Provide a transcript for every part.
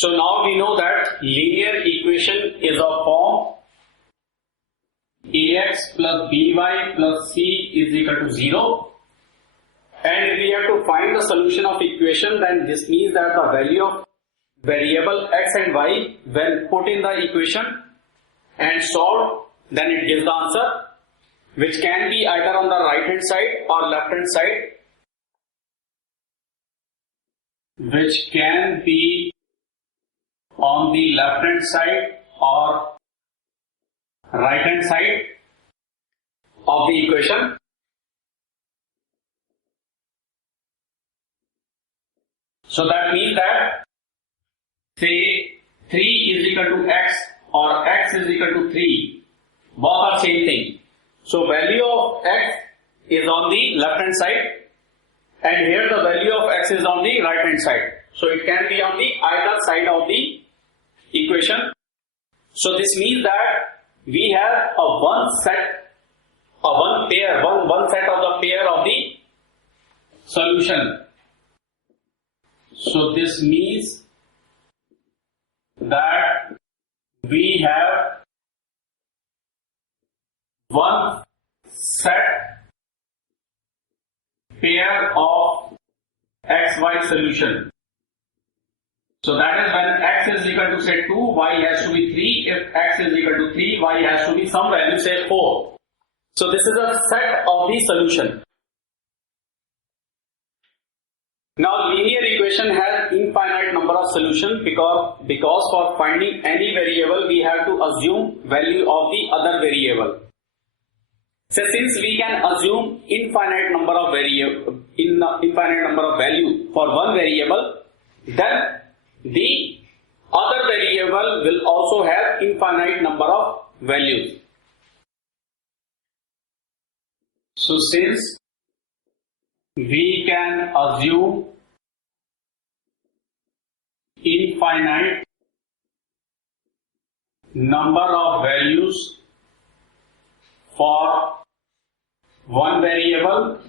So now we know that linear equation is of form ax plus by plus c is equal to 0, and if we have to find the solution of equation, then this means that the value of variable x and y when put in the equation and solved, then it gives the answer, which can be either on the right hand side or left hand side, which can be on the left hand side or right hand side of the equation. So that means that say 3 is equal to x or x is equal to 3, both are same thing. So value of x is on the left hand side and here the value of x is on the right hand side. So it can be on the either side of the equation. So this means that we have one set of the pair of the solution. So this means that we have one set pair of xy solution. So that is when x is equal to say 2, y has to be 3. If x is equal to 3, y has to be some value, say 4. So this is a set of the solution. Now linear equation has infinite number of solutions because for finding any variable we have to assume value of the other variable. So since we can assume infinite number of value for one variable, then the other variable will also have infinite number of values. So since we can assume infinite number of values for one variable,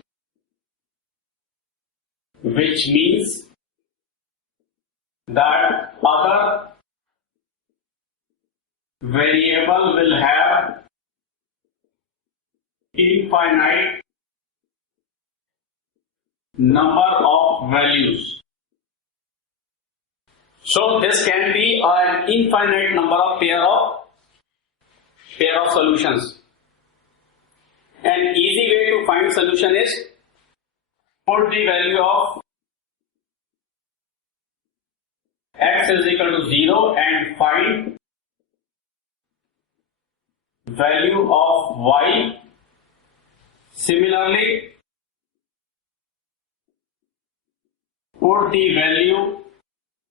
which means that other variable will have infinite number of values. So this can be an infinite number of pair of solutions. An easy way to find solution is put the value of x is equal to 0 and find value of y. Similarly, put the value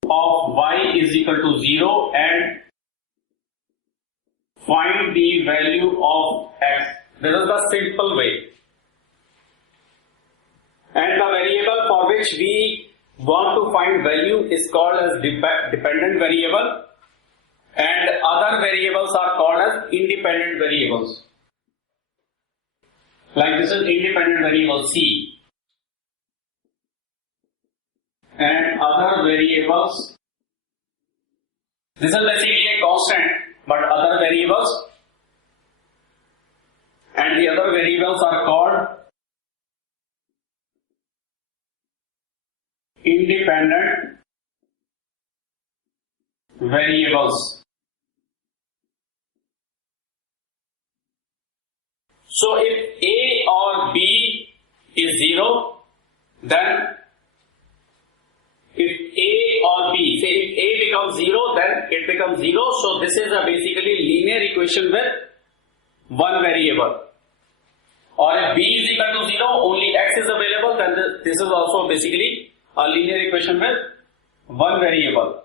of y is equal to 0 and find the value of x. This is the simple way. And the variable for which we want to find value is called as dependent variable, and other variables are called as independent variables. Like this is independent variable c, and other variables, this is basically a constant, but other variables, and the other variables are called independent variables. So if a or b is 0, then if a or b, say if a becomes 0, then it becomes 0. So this is a basically linear equation with one variable. Or if b is equal to 0, only x is available, then this is also basically a linear equation with one variable.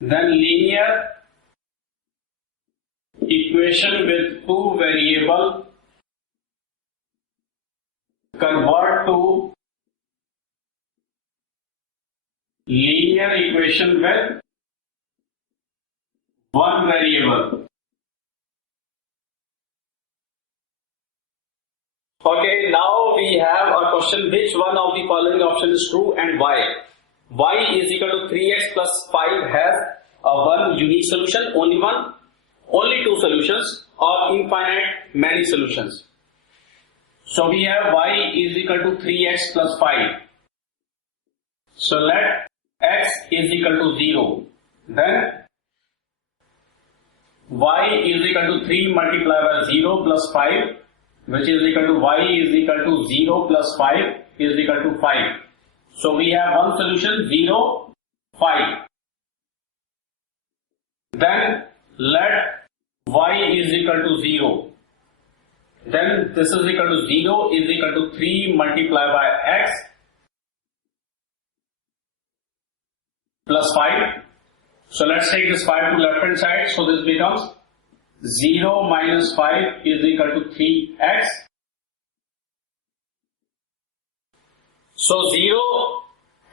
Then linear equation with two variable convert to linear equation with one variable. Okay, now we have a question: which one of the following option is true and why? y is equal to 3x plus 5 has a one unique solution, only one, only two solutions, or infinite many solutions. So we have y is equal to 3x plus 5. So let x is equal to 0. Then y is equal to 3 multiplied by 0 plus 5, which is equal to y is equal to 0 plus 5 is equal to 5. So we have one solution, 0, 5. Then let y is equal to 0. Then this is equal to 0 is equal to 3 multiplied by x plus 5. So let's take this 5 to left hand side. So this becomes 0 minus 5 is equal to 3x. So 0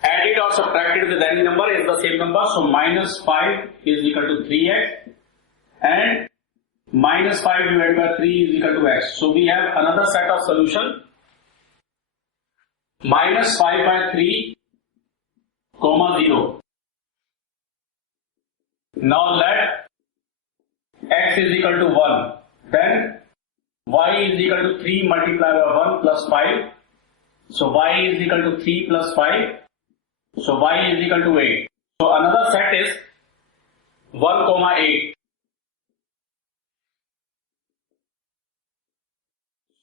added or subtracted with any number is the same number. So minus 5 is equal to 3x and minus 5 divided by 3 is equal to x. So we have another set of solution. Minus 5 by 3 comma 0. Now let x is equal to 1. Then y is equal to 3 multiplied by 1 plus 5. So y is equal to 3 plus 5. So y is equal to 8. So another set is 1 comma 8.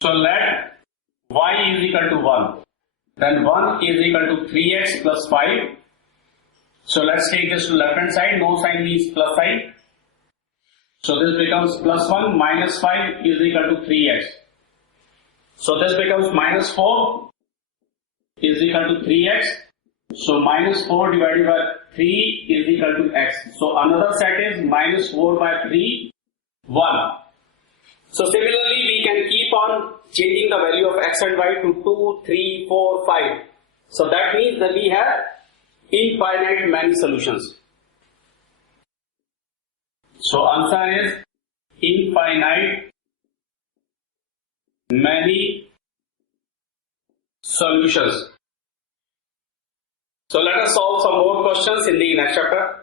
So let y is equal to 1. Then 1 is equal to 3x plus 5. So let's take this to left hand side. No sign means plus sign. So this becomes plus 1 minus 5 is equal to 3x. So this becomes minus 4 is equal to 3x. So minus 4 divided by 3 is equal to x. So another set is minus 4 by 3, 1. So similarly we can keep on changing the value of x and y to 2, 3, 4, 5. So that means that we have infinite many solutions. So answer is infinite many solutions. So let us solve some more questions in the next chapter.